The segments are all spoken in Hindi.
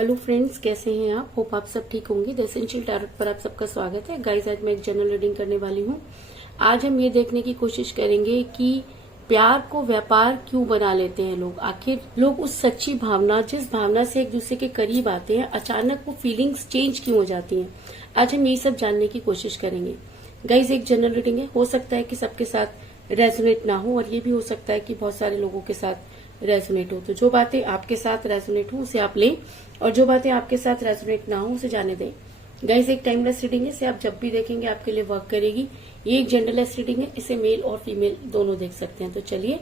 हेलो फ्रेंड्स, कैसे हैं आप? होप आप सब ठीक होंगे। द एसेंशियल टैरोट पर आप सबका स्वागत है। गाइस, आज मैं एक जनरल रीडिंग करने वाली हूँ। आज हम ये देखने की कोशिश करेंगे कि प्यार को व्यापार क्यों बना लेते हैं लोग। आखिर लोग उस सच्ची भावना, जिस भावना से एक दूसरे के करीब आते हैं, अचानक वो फीलिंग्स चेंज क्यों हो जाती हैं। आज हम ये सब जानने की कोशिश करेंगे। गाइस, एक जनरल रीडिंग है, हो सकता है कि सबके साथ रेजोनेट ना हो, और ये भी हो सकता है कि बहुत सारे लोगों के साथ रेजोनेट हो। तो जो बातें आपके साथ रेजोनेट हो उसे आप लें, और जो बातें आपके साथ रेजोनेट ना हो उसे जाने दें। गाइस, एक टाइमलेस रीडिंग है, इसे आप जब भी देखेंगे आपके लिए वर्क करेगी। ये एक जेंडरलेस रीडिंग है, इसे मेल और फीमेल दोनों देख सकते हैं। तो चलिए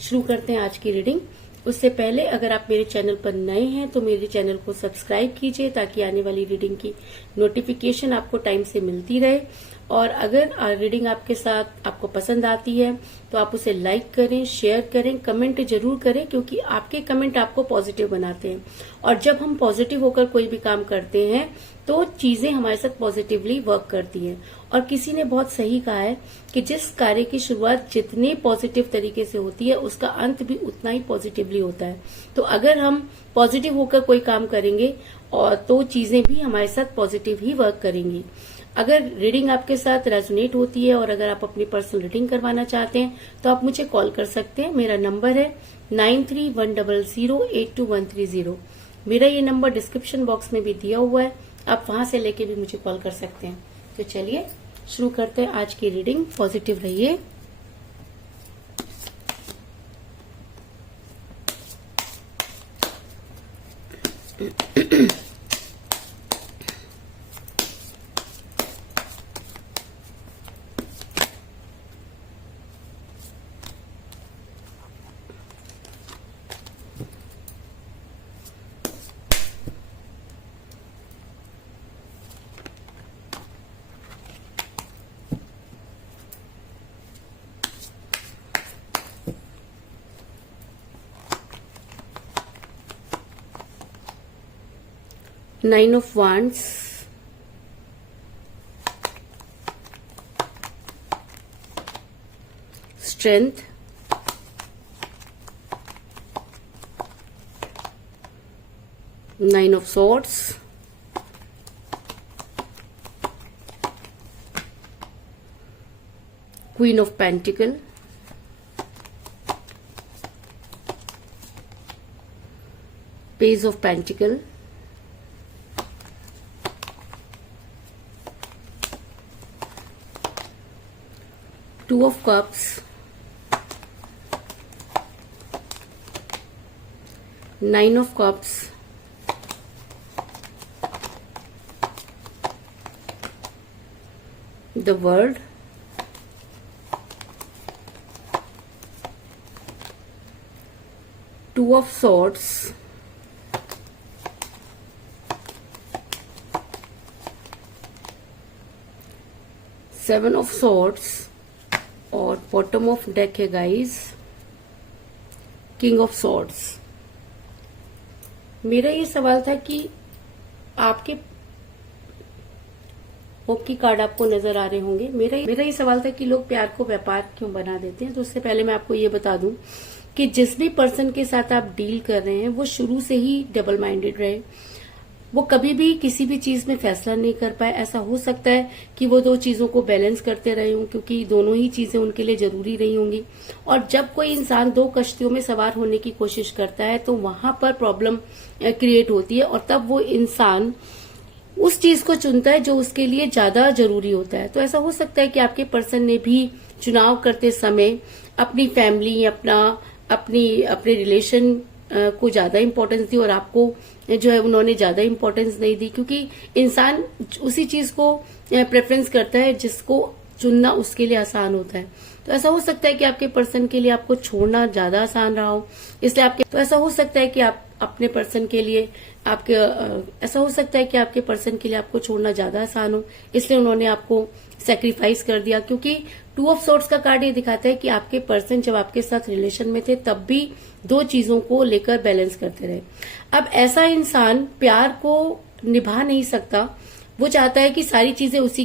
शुरू करते हैं आज की रीडिंग। उससे पहले अगर आप मेरे चैनल पर नए हैं तो मेरे चैनल को सब्सक्राइब कीजिए, ताकि आने वाली रीडिंग की नोटिफिकेशन आपको टाइम से मिलती रहे। और अगर रीडिंग आपके साथ आपको पसंद आती है तो आप उसे लाइक करें, शेयर करें, कमेंट जरूर करें, क्योंकि आपके कमेंट आपको पॉजिटिव बनाते हैं। और जब हम पॉजिटिव होकर कोई भी काम करते हैं तो चीजें हमारे साथ पॉजिटिवली वर्क करती हैं। और किसी ने बहुत सही कहा है कि जिस कार्य की शुरुआत जितने पॉजिटिव तरीके से होती है, उसका अंत भी उतना ही पॉजिटिवली होता है। तो अगर हम पॉजिटिव होकर कोई काम करेंगे और तो चीजें भी हमारे साथ पॉजिटिव ही वर्क करेंगी। अगर रीडिंग आपके साथ रेजोनेट होती है और अगर आप अपनी पर्सनल रीडिंग करवाना चाहते हैं तो आप मुझे कॉल कर सकते हैं। मेरा नंबर है 9310082130। मेरा ये नंबर डिस्क्रिप्शन बॉक्स में भी दिया हुआ है, आप वहां से लेके भी मुझे कॉल कर सकते हैं। तो चलिए शुरू करते हैं आज की रीडिंग। पॉजिटिव रहिए। Nine of Wands, Strength, Nine of Swords, Queen of Pentacle, Page of Pentacle, Two of Cups, Nine of Cups, the World, Two of Swords, Seven of Swords, और बॉटम ऑफ डेक है गाइस किंग ऑफ सॉर्ड्स। मेरा ये सवाल था कि आपके होप की कार्ड आपको नजर आ रहे होंगे। मेरा ये सवाल था कि लोग प्यार को व्यापार क्यों बना देते हैं। तो उससे पहले मैं आपको ये बता दूं कि जिस भी पर्सन के साथ आप डील कर रहे हैं वो शुरू से ही डबल माइंडेड रहे। वो कभी भी किसी भी चीज में फैसला नहीं कर पाए। ऐसा हो सकता है कि वो दो चीजों को बैलेंस करते रहे हों, क्योंकि दोनों ही चीजें उनके लिए जरूरी रही होंगी। और जब कोई इंसान दो कश्तियों में सवार होने की कोशिश करता है तो वहां पर प्रॉब्लम क्रिएट होती है, और तब वो इंसान उस चीज को चुनता है जो उसके लिए ज्यादा जरूरी होता है। तो ऐसा हो सकता है कि आपके पर्सन ने भी चुनाव करते समय अपनी फैमिली, अपने रिलेशन को ज्यादा इंपॉर्टेंस दी, और आपको जो है उन्होंने ज्यादा इंपॉर्टेंस नहीं दी, क्योंकि इंसान उसी चीज को प्रेफरेंस करता है जिसको चुनना उसके लिए आसान होता है। तो ऐसा हो सकता है कि आपके पर्सन के लिए आपको छोड़ना ज्यादा आसान रहा हो, इसलिए तो ऐसा हो सकता है कि आप अपने पर्सन के लिए ऐसा हो सकता है कि आपके पर्सन के लिए आपको छोड़ना ज्यादा आसान हो, इसलिए उन्होंने आपको सेक्रीफाइस कर दिया। क्योंकि टू ऑफ सोर्ड्स का कार्ड ये दिखाता है कि आपके पर्सन जब आपके साथ रिलेशन में थे तब भी दो चीजों को लेकर बैलेंस करते रहे। अब ऐसा इंसान प्यार को निभा नहीं सकता। वो चाहता है कि सारी चीजें उसी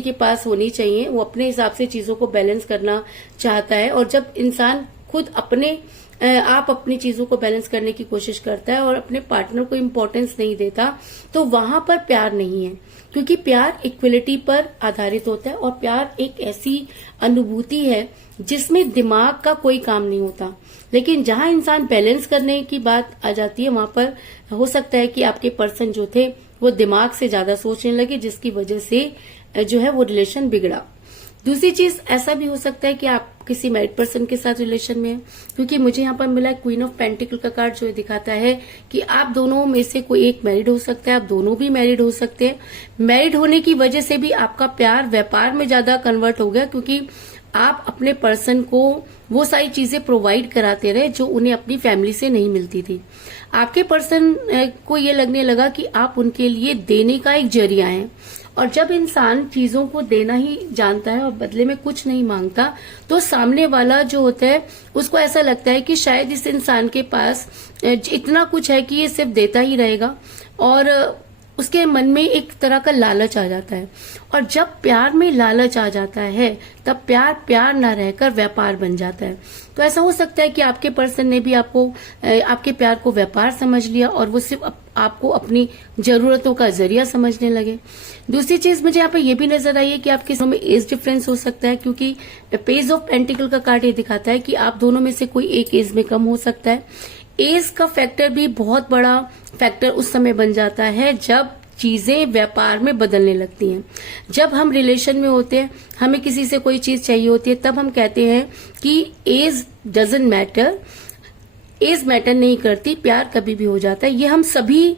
के पास होनी चाहिए। वो अपने हिसाब से चीजों को बैलेंस करना चाहता है, और जब इंसान खुद अपने आप अपनी चीजों को बैलेंस करने की कोशिश करता है और अपने पार्टनर को इम्पोर्टेंस नहीं देता, तो वहां पर प्यार नहीं है। क्योंकि प्यार इक्वलिटी पर आधारित होता है और प्यार एक ऐसी अनुभूति है जिसमें दिमाग का कोई काम नहीं होता। लेकिन जहां इंसान बैलेंस करने की बात आ जाती है, वहां पर हो सकता है कि आपके पर्सन जो थे वो दिमाग से ज्यादा सोचने लगे, जिसकी वजह से जो है वो रिलेशन बिगड़ा। दूसरी चीज, ऐसा भी हो सकता है कि आप किसी मैरिड पर्सन के साथ रिलेशन में है, क्योंकि मुझे यहाँ पर मिला क्वीन ऑफ पेंटिकल का कार्ड जो दिखाता है कि आप दोनों में से कोई एक मैरिड हो सकता है, आप दोनों भी मैरिड हो सकते हैं। मैरिड होने की वजह से भी आपका प्यार व्यापार में ज्यादा कन्वर्ट हो गया, क्योंकि आप अपने पर्सन को वो सारी चीजें प्रोवाइड कराते रहे जो उन्हें अपनी फैमिली से नहीं मिलती थी। आपके पर्सन को ये लगने लगा कि आप उनके लिए देने का एक जरिया है, और जब इंसान चीजों को देना ही जानता है और बदले में कुछ नहीं मांगता, तो सामने वाला जो होता है उसको ऐसा लगता है कि शायद इस इंसान के पास इतना कुछ है कि ये सिर्फ देता ही रहेगा, और उसके मन में एक तरह का लालच आ जाता है। और जब प्यार में लालच आ जाता है तब प्यार प्यार ना रहकर व्यापार बन जाता है। तो ऐसा हो सकता है कि आपके पर्सन ने भी आपके प्यार को व्यापार समझ लिया और वो सिर्फ आपको अपनी जरूरतों का जरिया समझने लगे। दूसरी चीज मुझे यहाँ पे ये भी नजर आई है कि आपके में एज डिफरेंस हो सकता है, क्योंकि पेज ऑफ पेंटिकल का कार्ड ये दिखाता है कि आप दोनों में से कोई एक एज में कम हो सकता है। एज का फैक्टर भी बहुत बड़ा फैक्टर उस समय बन जाता है जब चीजें व्यापार में बदलने लगती हैं। जब हम रिलेशन में होते हैं, हमें किसी से कोई चीज चाहिए होती है, तब हम कहते हैं कि age doesn't matter, age matter नहीं करती, प्यार कभी भी हो जाता है। ये हम सभी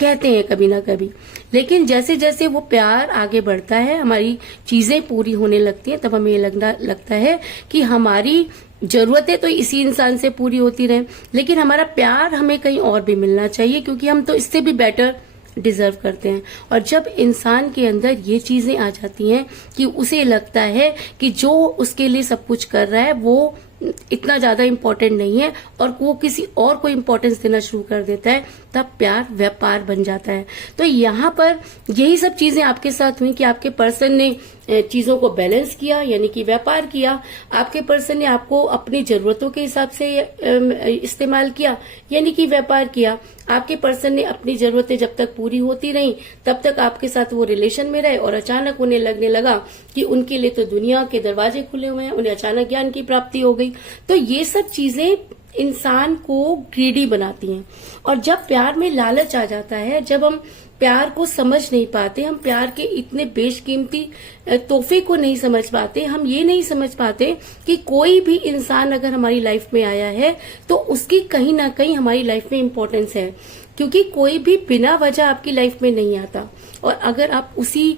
कहते हैं कभी ना कभी। लेकिन जैसे जैसे वो प्यार आगे बढ़ता है, हमारी चीजें पूरी होने लगती हैं, तब हमें ये लगता है कि हमारी जरूरतें तो इसी इंसान से पूरी होती रहे, लेकिन हमारा प्यार हमें कहीं और भी मिलना चाहिए, क्योंकि हम तो इससे भी बेटर डिजर्व करते हैं। और जब इंसान के अंदर ये चीजें आ जाती हैं कि उसे लगता है कि जो उसके लिए सब कुछ कर रहा है वो इतना ज्यादा इम्पोर्टेंट नहीं है और वो किसी और को इम्पोर्टेंस देना शुरू कर देता है, तब प्यार व्यापार बन जाता है। तो यहाँ पर यही सब चीजें आपके साथ हुई कि आपके पर्सन ने चीजों को बैलेंस किया, यानी कि व्यापार किया। आपके पर्सन ने आपको अपनी जरूरतों के हिसाब से इस्तेमाल किया, यानी कि व्यापार किया। आपके पर्सन ने अपनी जरूरतें जब तक पूरी होती रही तब तक आपके साथ वो रिलेशन में रहे, और अचानक उन्हें लगने लगा कि उनके लिए तो दुनिया के दरवाजे खुले हुए हैं, उन्हें अचानक ज्ञान की प्राप्ति हो गई। तो ये सब चीजें इंसान को ग्रीडी बनाती हैं। और जब प्यार में लालच आ जाता है, जब हम प्यार को समझ नहीं पाते, हम प्यार के इतने बेशकीमती तोहफे को नहीं समझ पाते, हम ये नहीं समझ पाते कि कोई भी इंसान अगर हमारी लाइफ में आया है तो उसकी कहीं ना कहीं हमारी लाइफ में इम्पोर्टेंस है, क्योंकि कोई भी बिना वजह आपकी लाइफ में नहीं आता। और अगर आप उसी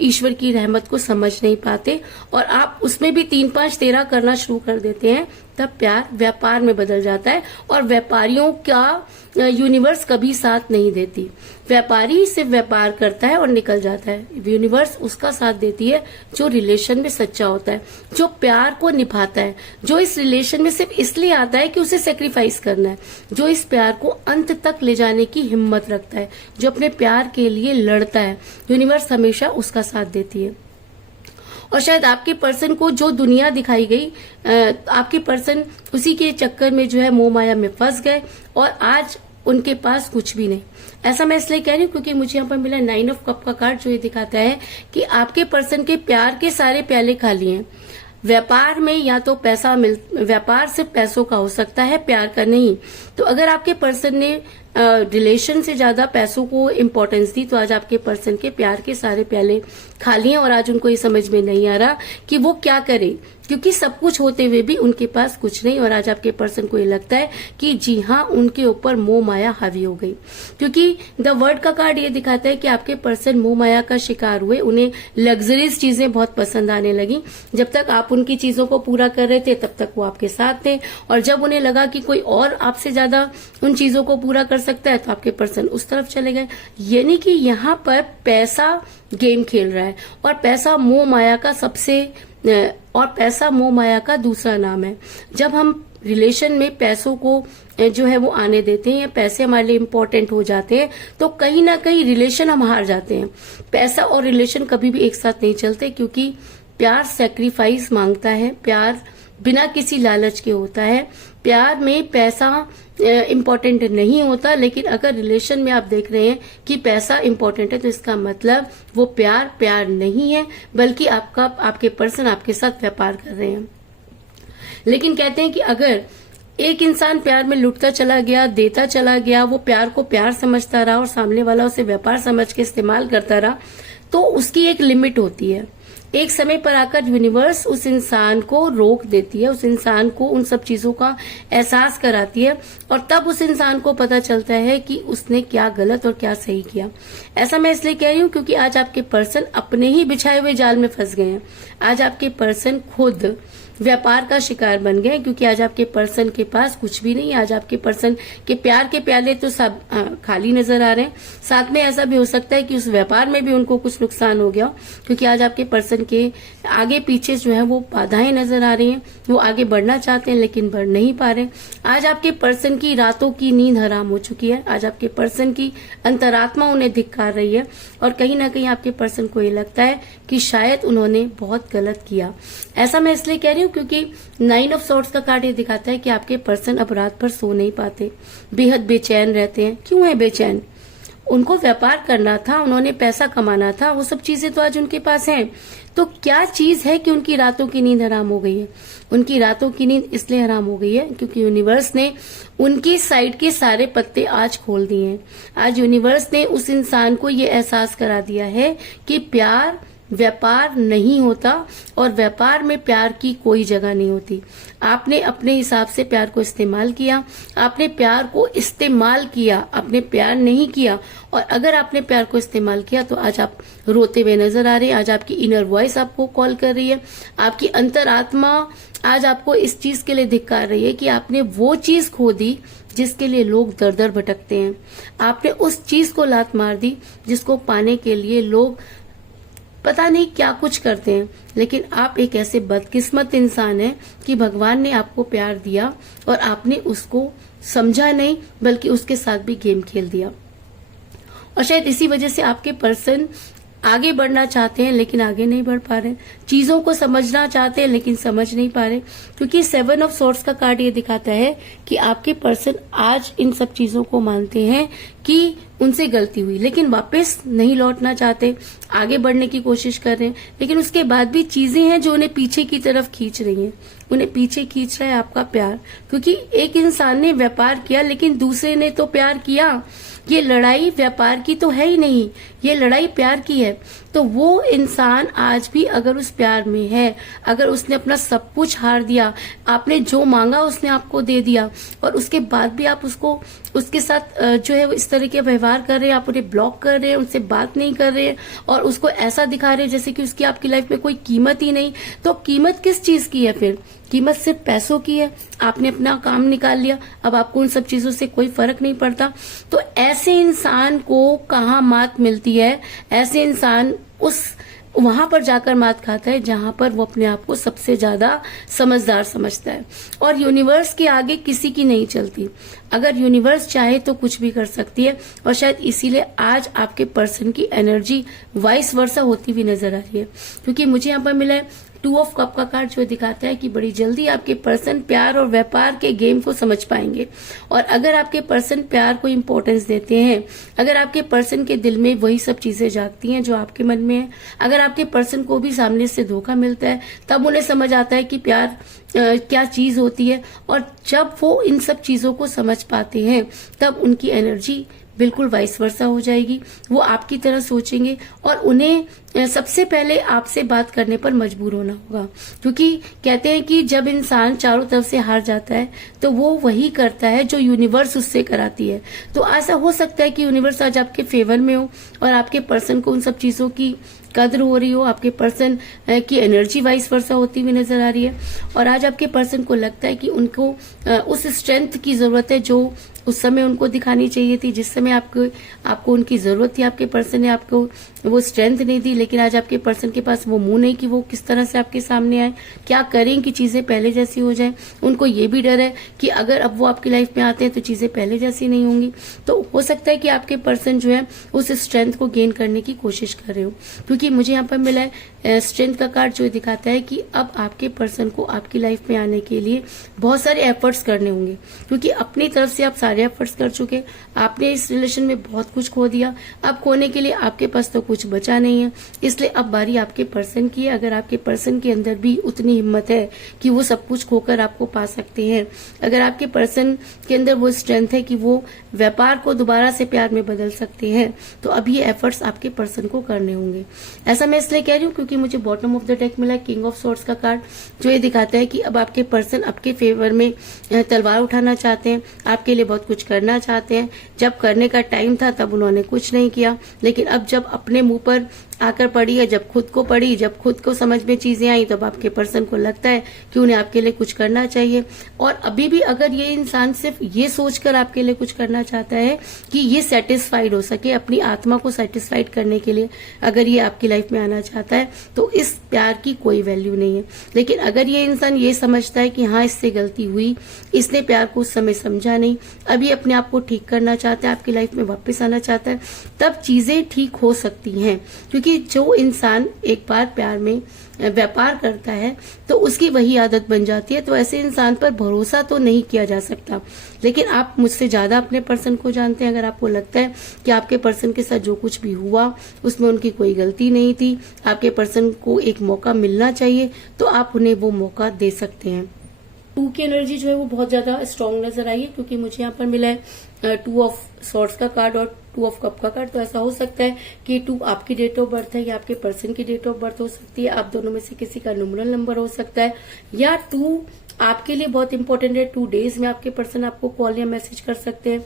ईश्वर की रहमत को समझ नहीं पाते और आप उसमें भी 3 5 13 करना शुरू कर देते हैं, तब प्यार व्यापार में बदल जाता है। और व्यापारियों का यूनिवर्स कभी साथ नहीं देती। व्यापारी सिर्फ व्यापार करता है और निकल जाता है। यूनिवर्स उसका साथ देती है जो रिलेशन में सच्चा होता है, जो प्यार को निभाता है, जो इस रिलेशन में सिर्फ इसलिए आता है कि उसे सेक्रीफाइस करना है, जो इस प्यार को अंत तक ले जाने की हिम्मत रखता है, जो अपने प्यार के लिए लड़ता है। यूनिवर्स हमेशा उसका साथ देती है। और शायद आपके पर्सन को जो दुनिया दिखाई गई, आपके पर्सन उसी के चक्कर में जो है मोह माया में फंस गए और आज उनके पास कुछ भी नहीं। ऐसा मैं इसलिए कह रही हूँ क्योंकि मुझे यहाँ पर मिला 9 ऑफ कप का कार्ड, जो ये दिखाता है कि आपके पर्सन के प्यार के सारे प्याले खाली हैं। व्यापार में या तो व्यापार सिर्फ पैसों का हो सकता है, प्यार का नहीं। तो अगर आपके पर्सन ने रिलेशन से ज्यादा पैसों को इम्पोर्टेंस दी, तो आज आपके पर्सन के प्यार के सारे प्याले खाली हैं और आज उनको ये समझ में नहीं आ रहा कि वो क्या करे, क्योंकि सब कुछ होते हुए भी उनके पास कुछ नहीं। और आज आपके पर्सन को ये लगता है कि जी हाँ, उनके ऊपर मोह माया हावी हो गई, क्योंकि द वर्ड का कार्ड ये दिखाता है कि आपके पर्सन मोह माया का शिकार हुए। उन्हें लग्जरीज चीजें बहुत पसंद आने लगी। जब तक आप उनकी चीजों को पूरा कर रहे थे तब तक वो आपके साथ थे, और जब उन्हें लगा कि कोई और आपसे ज्यादा उन चीजों को पूरा कर सकता है तो आपके पर्सन उस तरफ चले गए। यानी कि यहाँ पर पैसा गेम खेल रहा है, और पैसा मोह माया का दूसरा नाम है। जब हम रिलेशन में पैसों को जो है वो आने देते हैं या पैसे हमारे लिए इम्पोर्टेंट हो जाते हैं, तो कहीं ना कहीं रिलेशन हम हार जाते हैं। पैसा और रिलेशन कभी भी एक साथ नहीं चलते, क्योंकि प्यार सैक्रिफाइस मांगता है, प्यार बिना किसी लालच के होता है। प्यार में पैसा इम्पोर्टेंट नहीं होता, लेकिन अगर रिलेशन में आप देख रहे हैं कि पैसा इम्पोर्टेंट है तो इसका मतलब वो प्यार नहीं है, बल्कि आपके पर्सन आपके साथ व्यापार कर रहे हैं। लेकिन कहते हैं कि अगर एक इंसान प्यार में लुटता चला गया, देता चला गया, वो प्यार को प्यार समझता रहा और सामने वाला उसे व्यापार समझ के इस्तेमाल करता रहा, तो उसकी एक लिमिट होती है। एक समय पर आकर यूनिवर्स उस इंसान को रोक देती है, उस इंसान को उन सब चीजों का एहसास कराती है, और तब उस इंसान को पता चलता है कि उसने क्या गलत और क्या सही किया। ऐसा मैं इसलिए कह रही हूँ क्योंकि आज आपके पर्सन अपने ही बिछाए हुए जाल में फंस गए हैं। आज आपके पर्सन खुद व्यापार का शिकार बन गए, क्योंकि आज आपके पर्सन के पास कुछ भी नहीं है। आज आपके पर्सन के प्यार के प्याले तो सब खाली नजर आ रहे हैं। साथ में ऐसा भी हो सकता है कि उस व्यापार में भी उनको कुछ नुकसान हो गया, क्योंकि आज आपके पर्सन के आगे पीछे जो है वो बाधाएं नजर आ रही हैं। वो आगे बढ़ना चाहते हैं लेकिन बढ़ नहीं पा रहे। आज आपके पर्सन की रातों की नींद हराम हो चुकी है। आज आपके पर्सन की अंतरात्मा उन्हें धिक्कार रही है, और कहीं ना कहीं आपके पर्सन को ये लगता है कि शायद उन्होंने बहुत गलत किया। ऐसा मैं इसलिए कह रही हूँ क्योंकि 9 ऑफ सॉर्ड्स का कार्ड ये दिखाता है कि आपके पर्सन अब रात भर सो नहीं पाते, बेहद बेचैन रहते हैं। क्यों है बेचैन? उनको व्यापार करना था, उन्होंने पैसा कमाना था, वो सब चीजें तो आज उनके पास हैं। तो क्या चीज है कि उनकी रातों की नींद हराम हो गई है? उनकी रातों की नींद इसलिए हराम हो गई है क्योंकि यूनिवर्स ने उनकी साइड के सारे पत्ते आज खोल दिए हैं। आज यूनिवर्स ने उस इंसान को ये एहसास करा दिया है कि प्यार व्यापार नहीं होता, और व्यापार में प्यार की कोई जगह नहीं होती। आपने अपने हिसाब से प्यार को इस्तेमाल किया, आपने प्यार को इस्तेमाल किया, आपने प्यार नहीं किया। और अगर आपने प्यार को इस्तेमाल किया तो आज आप रोते हुए नजर आ रहे हैं। आज आपकी इनर वॉइस आपको कॉल कर रही है, आपकी अंतरात्मा आज आपको इस चीज के लिए धिक्कार रही है कि आपने वो चीज खो दी जिसके लिए लोग दर दर भटकते हैं। आपने उस चीज को लात मार दी जिसको पाने के लिए लोग पता नहीं क्या कुछ करते हैं। लेकिन आप एक ऐसे बदकिस्मत इंसान हैं कि भगवान ने आपको प्यार दिया और आपने उसको समझा नहीं, बल्कि उसके साथ भी गेम खेल दिया। और शायद इसी वजह से आपके पर्सन आगे बढ़ना चाहते हैं लेकिन आगे नहीं बढ़ पा रहे, चीजों को समझना चाहते हैं लेकिन समझ नहीं पा रहे, क्योंकि 7 ऑफ सॉर्ड्स का कार्ड ये दिखाता है कि आपके पर्सन आज इन सब चीजों को मानते हैं कि उनसे गलती हुई, लेकिन वापस नहीं लौटना चाहते, आगे बढ़ने की कोशिश कर रहे हैं। लेकिन उसके बाद भी चीजें हैं जो उन्हें पीछे की तरफ खींच रही हैं। उन्हें पीछे खींच रहा है आपका प्यार, क्योंकि एक इंसान ने व्यापार किया लेकिन दूसरे ने तो प्यार किया। ये लड़ाई व्यापार की तो है ही नहीं, ये लड़ाई प्यार की है। तो वो इंसान आज भी अगर उस प्यार में है, अगर उसने अपना सब कुछ हार दिया, आपने जो मांगा उसने आपको दे दिया, और उसके बाद भी आप उसके साथ जो है इस तरह के व्यवहार कर रहे हैं, आप उन्हें ब्लॉक कर रहे हैं, उनसे बात नहीं कर रहे हैं, और उसको ऐसा दिखा रहे हैं जैसे कि उसकी आपकी लाइफ में कोई कीमत ही नहीं। तो कीमत किस चीज की है फिर? कीमत सिर्फ पैसों की है। आपने अपना काम निकाल लिया, अब आपको उन सब चीजों से कोई फर्क नहीं पड़ता। तो ऐसे इंसान को कहाँ मात मिलती है? ऐसे इंसान वहां पर जाकर मात खाता है जहां पर वो अपने आप को सबसे ज्यादा समझदार समझता है, और यूनिवर्स के आगे किसी की नहीं चलती। अगर यूनिवर्स चाहे तो कुछ भी कर सकती है, और शायद इसीलिए आज आपके पर्सन की एनर्जी वाइस वर्सा होती हुई नजर आ रही है। क्योंकि मुझे यहाँ पर मिला है 2 ऑफ कप का कार्ड, जो दिखाता है कि बड़ी जल्दी आपके पर्सन प्यार और व्यापार के गेम को समझ पाएंगे। और अगर आपके पर्सन प्यार को इम्पोर्टेंस देते हैं, अगर आपके पर्सन के दिल में वही सब चीजें जागती हैं जो आपके मन में है, अगर आपके पर्सन को भी सामने से धोखा मिलता है, तब उन्हें समझ आता है कि प्यार क्या चीज होती है। और जब वो इन सब चीजों को समझ पाते हैं, तब उनकी एनर्जी बिल्कुल वाइस वर्सा हो जाएगी। वो आपकी तरह सोचेंगे, और उन्हें सबसे पहले आपसे बात करने पर मजबूर होना होगा। क्योंकि कहते हैं कि जब इंसान चारों तरफ से हार जाता है तो वो वही करता है जो यूनिवर्स उससे कराती है। तो ऐसा हो सकता है कि यूनिवर्स आज आपके फेवर में हो और आपके पर्सन को उन सब चीजों की कद्र हो रही हो, आपके पर्सन की एनर्जी वाइस वर्सा होती हुई नजर आ रही है, और आज आपके पर्सन को लगता है कि उनको उस स्ट्रेंथ की जरूरत है जो उस समय उनको दिखानी चाहिए थी, जिस समय आपको उनकी जरूरत थी। आपके पर्सन ने आपको वो स्ट्रेंथ नहीं दी, लेकिन आज आपके पर्सन के पास वो मुंह नहीं कि वो किस तरह से आपके सामने आए, क्या करें कि चीजें पहले जैसी हो जाए। उनको ये भी डर है कि अगर अब वो आपकी लाइफ में आते हैं तो चीजें पहले जैसी नहीं होंगी। तो हो सकता है कि आपके पर्सन जो है उस स्ट्रेंथ को गेन करने की कोशिश कर रहे हो, क्योंकि मुझे यहाँ पर मिला है स्ट्रेंथ का कार्ड जो दिखाता है कि अब आपके पर्सन को आपकी लाइफ में आने के लिए बहुत सारे एफर्ट्स करने होंगे, क्योंकि अपनी तरफ से आप सारे एफर्ट्स कर चुके। आपने इस रिलेशन में बहुत कुछ खो दिया, अब खोने के लिए आपके पास तो कुछ बचा नहीं है, इसलिए अब बारी आपके पर्सन की है। अगर आपके पर्सन के अंदर भी उतनी हिम्मत है कि वो सब कुछ खोकर आपको पा सकते हैं, अगर आपके पर्सन के अंदर वो स्ट्रेंथ है कि वो व्यापार को दोबारा से प्यार में बदल सकते हैं, तो अब ये एफर्ट्स आपके पर्सन को करने होंगे। ऐसा मैं इसलिए कह रही हूँ क्योंकि मुझे बॉटम ऑफ द डेक मिला किंग ऑफ स्वॉर्ड्स का कार्ड, जो ये दिखाता है कि अब आपके पर्सन आपके फेवर में तलवार उठाना चाहते हैं, आपके लिए बहुत कुछ करना चाहते हैं। जब करने का टाइम था तब उन्होंने कुछ नहीं किया, लेकिन अब जब अपने मुंह पर आकर पड़ी है, जब खुद को पड़ी, जब खुद को समझ में चीजें आई, तब आपके पर्सन को लगता है कि उन्हें आपके लिए कुछ करना चाहिए। और अभी भी अगर ये इंसान सिर्फ ये सोचकर आपके लिए कुछ करना चाहता है कि ये सेटिस्फाइड हो सके, अपनी आत्मा को सेटिस्फाइड करने के लिए अगर ये आपकी लाइफ में आना चाहता है, तो इस प्यार की कोई वैल्यू नहीं है। लेकिन अगर ये इंसान ये समझता है कि हाँ इससे गलती हुई, इसने प्यार को उस समय समझा नहीं, अभी अपने आप को ठीक करना चाहता है, आपकी लाइफ में वापस आना चाहता है, तब चीजें ठीक हो सकती हैं। क्योंकि जो इंसान एक बार प्यार में व्यापार करता है तो उसकी वही आदत बन जाती है। तो ऐसे इंसान पर भरोसा तो नहीं किया जा सकता, लेकिन आप मुझसे ज्यादा अपने पर्सन को जानते हैं। अगर आपको लगता है कि आपके पर्सन के साथ जो कुछ भी हुआ उसमें उनकी कोई गलती नहीं थी, आपके पर्सन को एक मौका मिलना चाहिए, तो आप उन्हें वो मौका दे सकते हैं। 2 की एनर्जी जो है वो बहुत ज्यादा स्ट्रांग नजर आई है, क्योंकि मुझे यहाँ पर मिला है 2 ऑफ स्वॉर्ड्स का कार्ड और 2 ऑफ कप का कार्ड। तो ऐसा हो सकता है कि 2 आपकी डेट ऑफ बर्थ है या आपके पर्सन की डेट ऑफ बर्थ हो सकती है, आप दोनों में से किसी का न्यूमरल नंबर हो सकता है, या 2 आपके लिए बहुत इंपॉर्टेंट है। 2 डेज में आपके पर्सन आपको कॉल या मैसेज कर सकते हैं।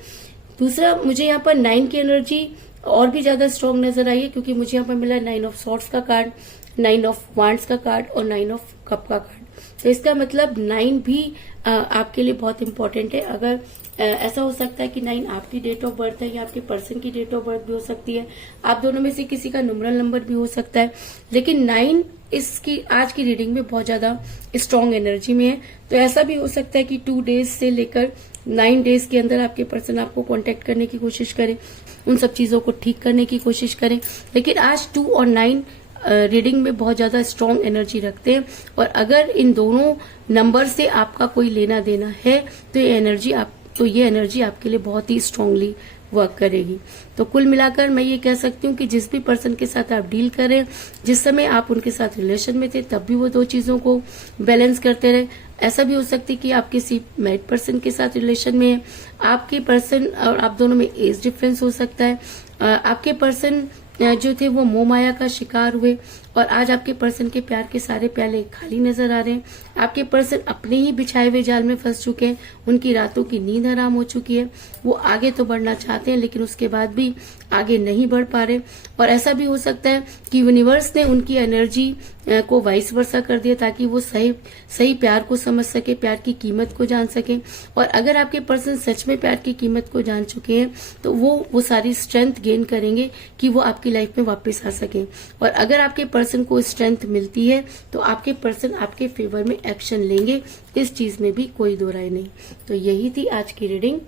दूसरा, मुझे यहाँ पर 9 की एनर्जी और भी ज्यादा स्ट्रांग नजर आई है, क्योंकि मुझे यहाँ पर मिला है 9 ऑफ स्वॉर्ड्स का कार्ड, 9 ऑफ वांड्स का कार्ड और 9 ऑफ कप का कार्ड। तो इसका मतलब 9 भी आपके लिए बहुत इंपॉर्टेंट है। अगर ऐसा हो सकता है कि 9 आपकी डेट ऑफ बर्थ है या आपके पर्सन की डेट ऑफ बर्थ भी हो सकती है, आप दोनों में से किसी का न्यूमरल नंबर भी हो सकता है, लेकिन 9 इसकी आज की रीडिंग में बहुत ज्यादा स्ट्रांग एनर्जी में है। तो ऐसा भी हो सकता है कि 2 डेज से लेकर 9 डेज के अंदर आपके पर्सन आपको कांटेक्ट करने की कोशिश करें, उन सब चीजों को ठीक करने की कोशिश करें। लेकिन आज 2 और 9 रीडिंग में बहुत ज्यादा स्ट्रांग एनर्जी रखते हैं, और अगर इन दोनों नंबर से आपका कोई लेना देना है तो ये एनर्जी आपके लिए बहुत ही स्ट्रांगली वर्क करेगी। तो कुल मिलाकर मैं ये कह सकती हूँ कि जिस भी पर्सन के साथ आप डील करें, जिस समय आप उनके साथ रिलेशन में थे तब भी वो 2 चीजों को बैलेंस करते रहे। ऐसा भी हो सकती है कि आप किसी मैरिड पर्सन के साथ रिलेशन में है, आपके पर्सन और आप दोनों में एज डिफरेंस हो सकता है, आपके पर्सन जो थे वो मोह माया का शिकार हुए और आज आपके पर्सन के प्यार के सारे प्याले खाली नजर आ रहे हैं। आपके पर्सन अपने ही बिछाए हुए जाल में फंस चुके हैं, उनकी रातों की नींद हराम हो चुकी है। वो आगे तो बढ़ना चाहते हैं लेकिन उसके बाद भी आगे नहीं बढ़ पा रहे, और ऐसा भी हो सकता है कि यूनिवर्स ने उनकी एनर्जी को वाइस वर्सा कर दिया ताकि वो सही प्यार को समझ सके, प्यार की कीमत को जान सके। और अगर आपके पर्सन सच में प्यार की कीमत को जान चुके हैं तो वो सारी स्ट्रेंथ गेन करेंगे कि वो आपकी लाइफ में वापस आ सके। और अगर आपके पर्सन को स्ट्रेंथ मिलती है तो आपके पर्सन आपके फेवर में एक्शन लेंगे, इस चीज में भी कोई दो राय नहीं। तो यही थी आज की रीडिंग,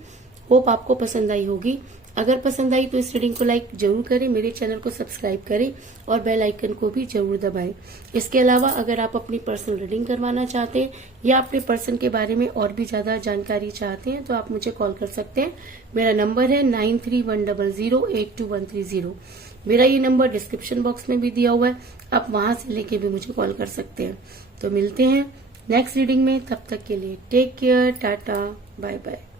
होप आपको पसंद आई होगी। अगर पसंद आई तो इस रीडिंग को लाइक जरूर करें, मेरे चैनल को सब्सक्राइब करें और बेल आइकन को भी जरूर दबाएं। इसके अलावा अगर आप अपनी पर्सनल रीडिंग करवाना चाहते हैं या अपने पर्सन के बारे में और भी ज्यादा जानकारी चाहते हैं तो आप मुझे कॉल कर सकते हैं। मेरा नंबर है 9310082130। मेरा ये नंबर डिस्क्रिप्शन बॉक्स में भी दिया हुआ है, आप वहां से लेके भी मुझे कॉल कर सकते हैं। तो मिलते हैं नेक्स्ट रीडिंग में, तब तक के लिए take care, tata, bye bye.